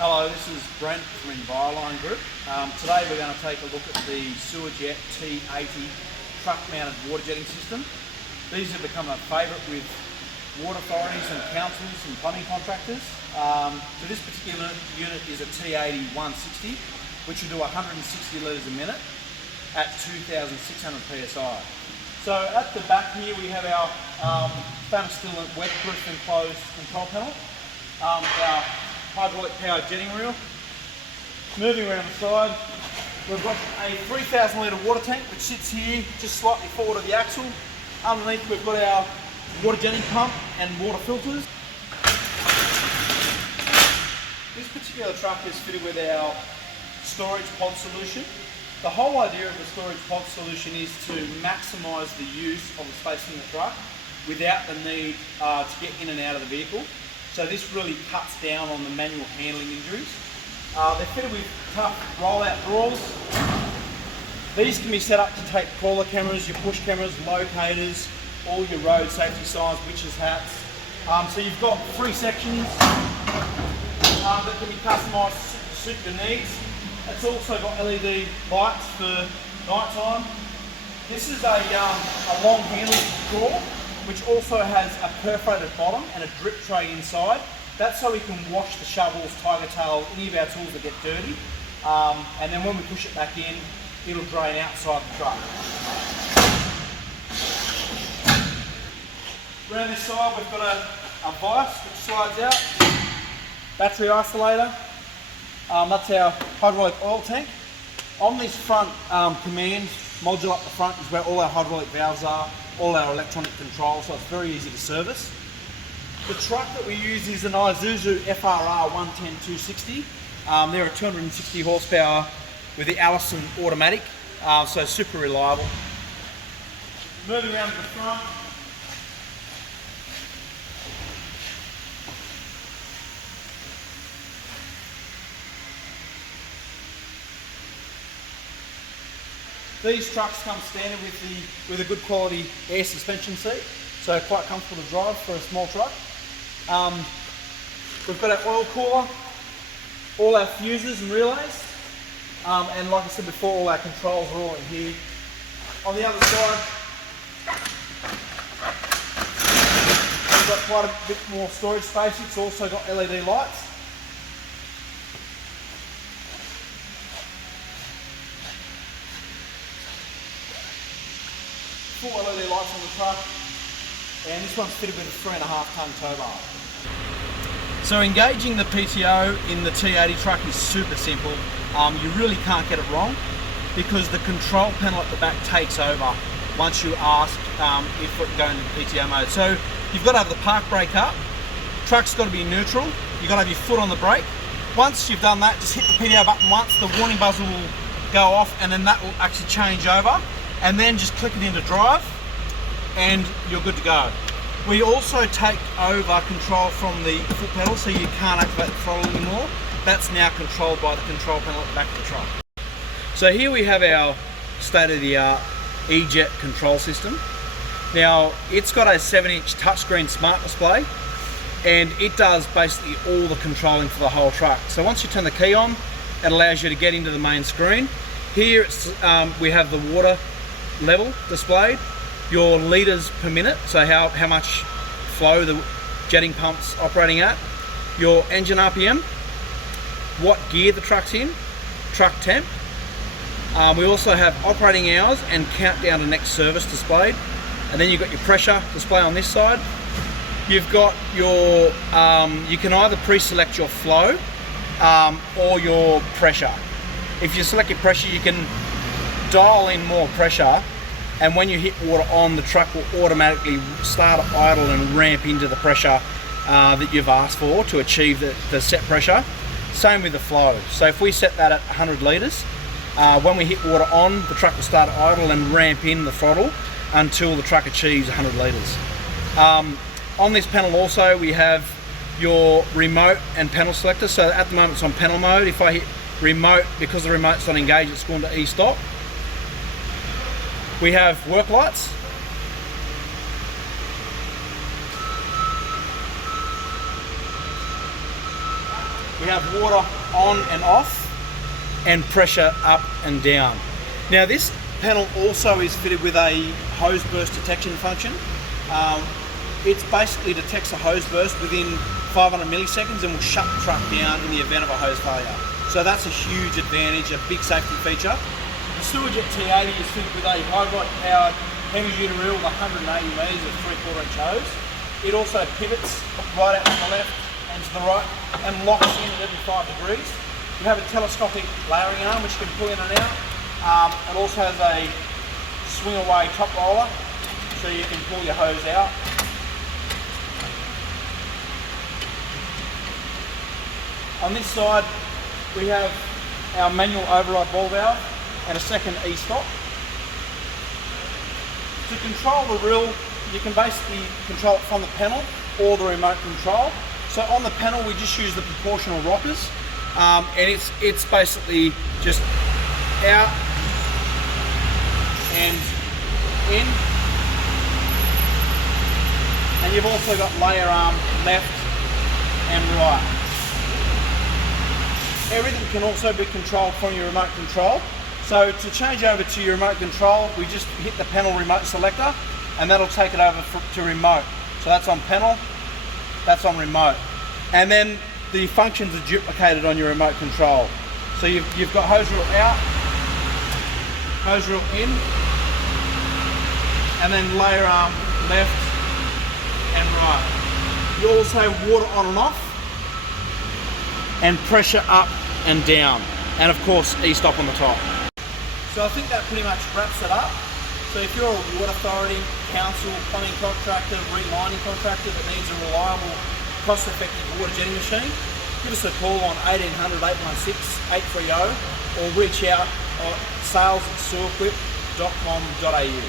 Hello, this is Brent from Enviroline Group. Today we're going to take a look at the Isuzu T80 truck-mounted water jetting system. These have become a favourite with water authorities and councils and plumbing contractors. So this particular unit is a T80 160, which will do 160 litres a minute at 2,600 PSI. So at the back here we have our stainless steel wet-proof enclosed control panel, our hydraulic powered jetting reel. Moving around the side, we've got a 3,000 litre water tank which sits here just slightly forward of the axle. Underneath we've got our water jetting pump and water filters. This particular truck is fitted with our storage pod solution. The whole idea of the storage pod solution is to maximise the use of the space in the truck without the need to get in and out of the vehicle. So this really cuts down on the manual handling injuries. They're fitted with tough roll-out drawers. These can be set up to take crawler cameras, your push cameras, locators, all your road safety signs, witches' hats. So you've got 3 sections that can be customised to suit your needs. It's also got LED lights for night time. This is a long handle drawer, which also has a perforated bottom and a drip tray inside. That's so we can wash the shovels, tiger tail, any of our tools that get dirty. And then when we push it back in, it'll drain outside the truck. Around this side we've got a vise which slides out, battery isolator. That's our hydraulic oil tank. On this front command module up the front is where all our hydraulic valves are, all our electronic controls, so it's very easy to service. The truck that we use is an Isuzu FRR110-260. They're a 260 horsepower with the Allison Automatic, so super reliable. Moving around to the front. These trucks come standard with a good quality air suspension seat, so quite comfortable to drive for a small truck. We've got our oil cooler, all our fuses and relays, and like I said before, all our controls are all in here. On the other side, we've got quite a bit more storage space. It's also got LED lights. Full LED lights on the truck, and this one's fitted with a 3.5 tonne tow bar. So engaging the PTO in the T80 truck is super simple. You really can't get it wrong because the control panel at the back takes over once you ask if we're going into PTO mode. So you've got to have the park brake up, truck's got to be neutral, you've got to have your foot on the brake. Once you've done that, just hit the PTO button once, the warning buzzer will go off, and then that will actually change over. And then just click it into drive and you're good to go. We also take over control from the foot pedal, so you can't activate the throttle anymore. That's now controlled by the control panel at the back of the truck. So here we have our state-of-the-art Eject Control system. Now it's got a 7-inch touchscreen smart display, and it does basically all the controlling for the whole truck. So once you turn the key on, it allows you to get into the main screen. Here we have the water level displayed, your litres per minute, so how much flow the jetting pump's operating at, your engine RPM, what gear the truck's in, truck temp. We also have operating hours and countdown to next service displayed, and then you've got your pressure display on this side. You've got your, you can either pre-select your flow or your pressure. If you select your pressure, you can dial in more pressure, and when you hit water on, the truck will automatically start idle and ramp into the pressure that you've asked for to achieve the set pressure. Same with the flow. So if we set that at 100 litres, when we hit water on, the truck will start idle and ramp in the throttle until the truck achieves 100 litres. On this panel also we have your remote and panel selector. So at the moment it's on panel mode. If I hit remote, because the remote's not engaged, it's gone to e-stop. We have work lights. We have water on and off and pressure up and down. Now this panel also is fitted with a hose burst detection function. It basically detects a hose burst within 500 milliseconds and will shut the truck down in the event of a hose failure. So that's a huge advantage, a big safety feature. The Isuzu T80 is fitted with a hydraulic powered heavy duty reel with 180 metres of 3/4 inch hose. It also pivots right out to the left and to the right and locks in at every 5 degrees. You have a telescopic layering arm which you can pull in and out. It also has a swing away top roller so you can pull your hose out. On this side we have our manual override ball valve and a second e-stop. To control the reel, you can basically control it from the panel or the remote control. So on the panel we just use the proportional rockers, and it's basically just out and in. And you've also got layer arm left and right. Everything can also be controlled from your remote control. So to change over to your remote control, we just hit the panel remote selector and that'll take it over to remote. So that's on panel, that's on remote. And then the functions are duplicated on your remote control. So you've got hose reel out, hose reel in, and then layer arm left and right. You also have water on and off, and pressure up and down, and of course e-stop on the top. So I think that pretty much wraps it up. So if you're a water authority, council, plumbing contractor, relining contractor that needs a reliable, cost-effective water jetting machine, give us a call on 1800 816 830 or reach out at sales@sewerquip.com.au.